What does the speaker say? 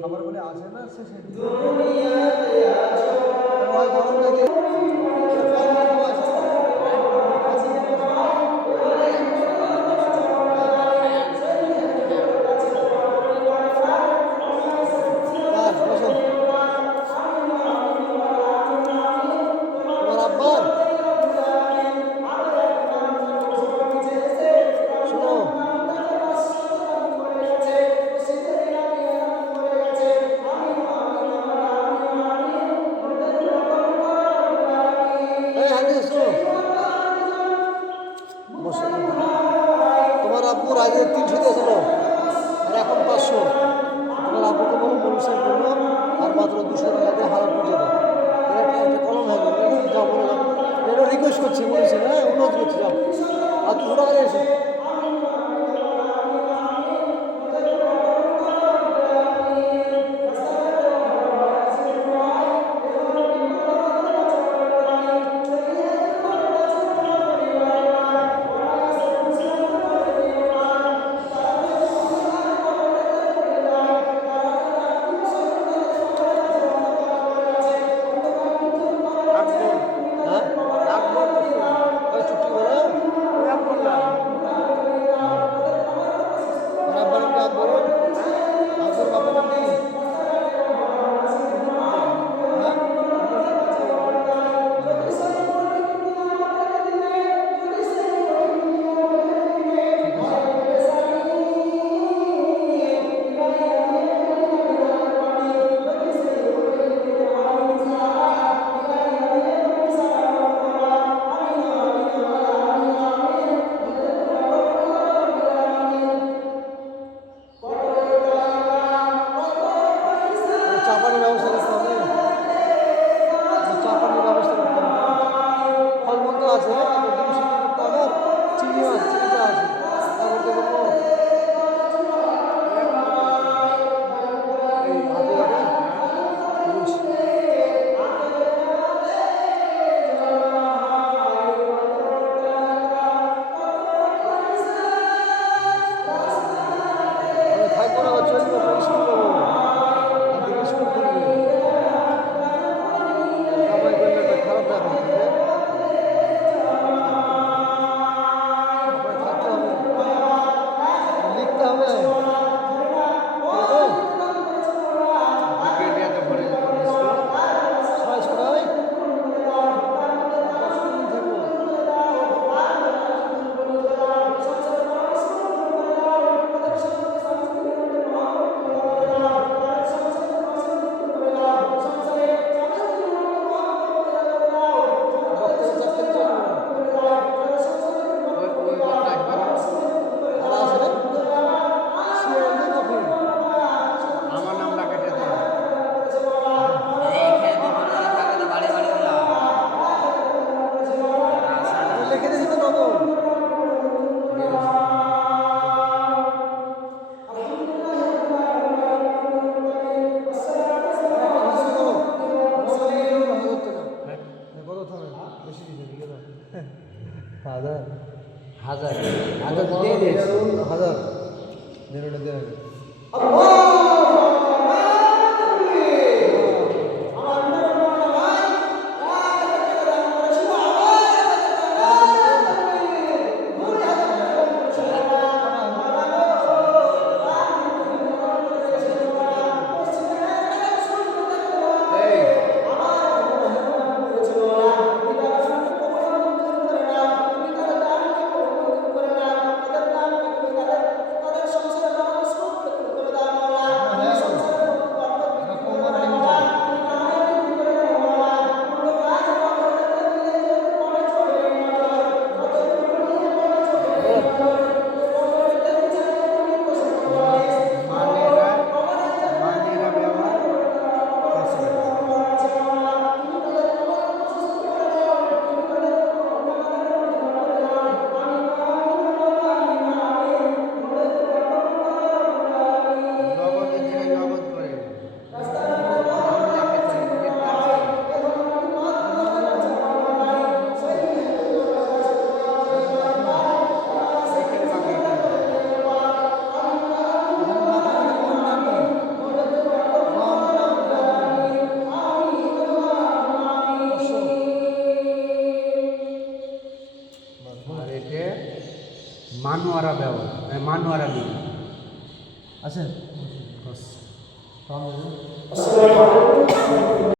খাবারগুলো আছে না সে তোমার আব্বুর আগে 300 দিয়েছিল আর এখন 500। তোমার আব্বুকে বলো মনুষ্যের বললো আর মাত্র 200 টাকা দিয়ে হারা পুজো দাও। একটা কলম হবে যাও বলে যাও, এটা রিকোয়েস্ট করছি মনুষ্যের, হ্যাঁ অনুরোধ করছি যাও আর 200 টাকা দিয়ে এসে চাপানোর ব্যবস্থা করতে হবে, চাপানোর ব্যবস্থা করতে হবে। ফলমূল তো আছে, ডিম সিদ্ধ করতে হবে, চিনিও আছে, চিনিটা আছে, তা করতে পারবো এই হাতে হাতে বুঝছি। থাকবো না চলবো স্কুল যাবো স্কুল খুলবে কামাই করলে তো খারাপ দেখা থাকতে হবে, লিখতে হবে সবাই সবাই হাজার হাজার হাজার হাজার দেড়টা দেড় মানুয়ারা ব্যবহার মানুয়ারা মিল আছেন? বস। সালাম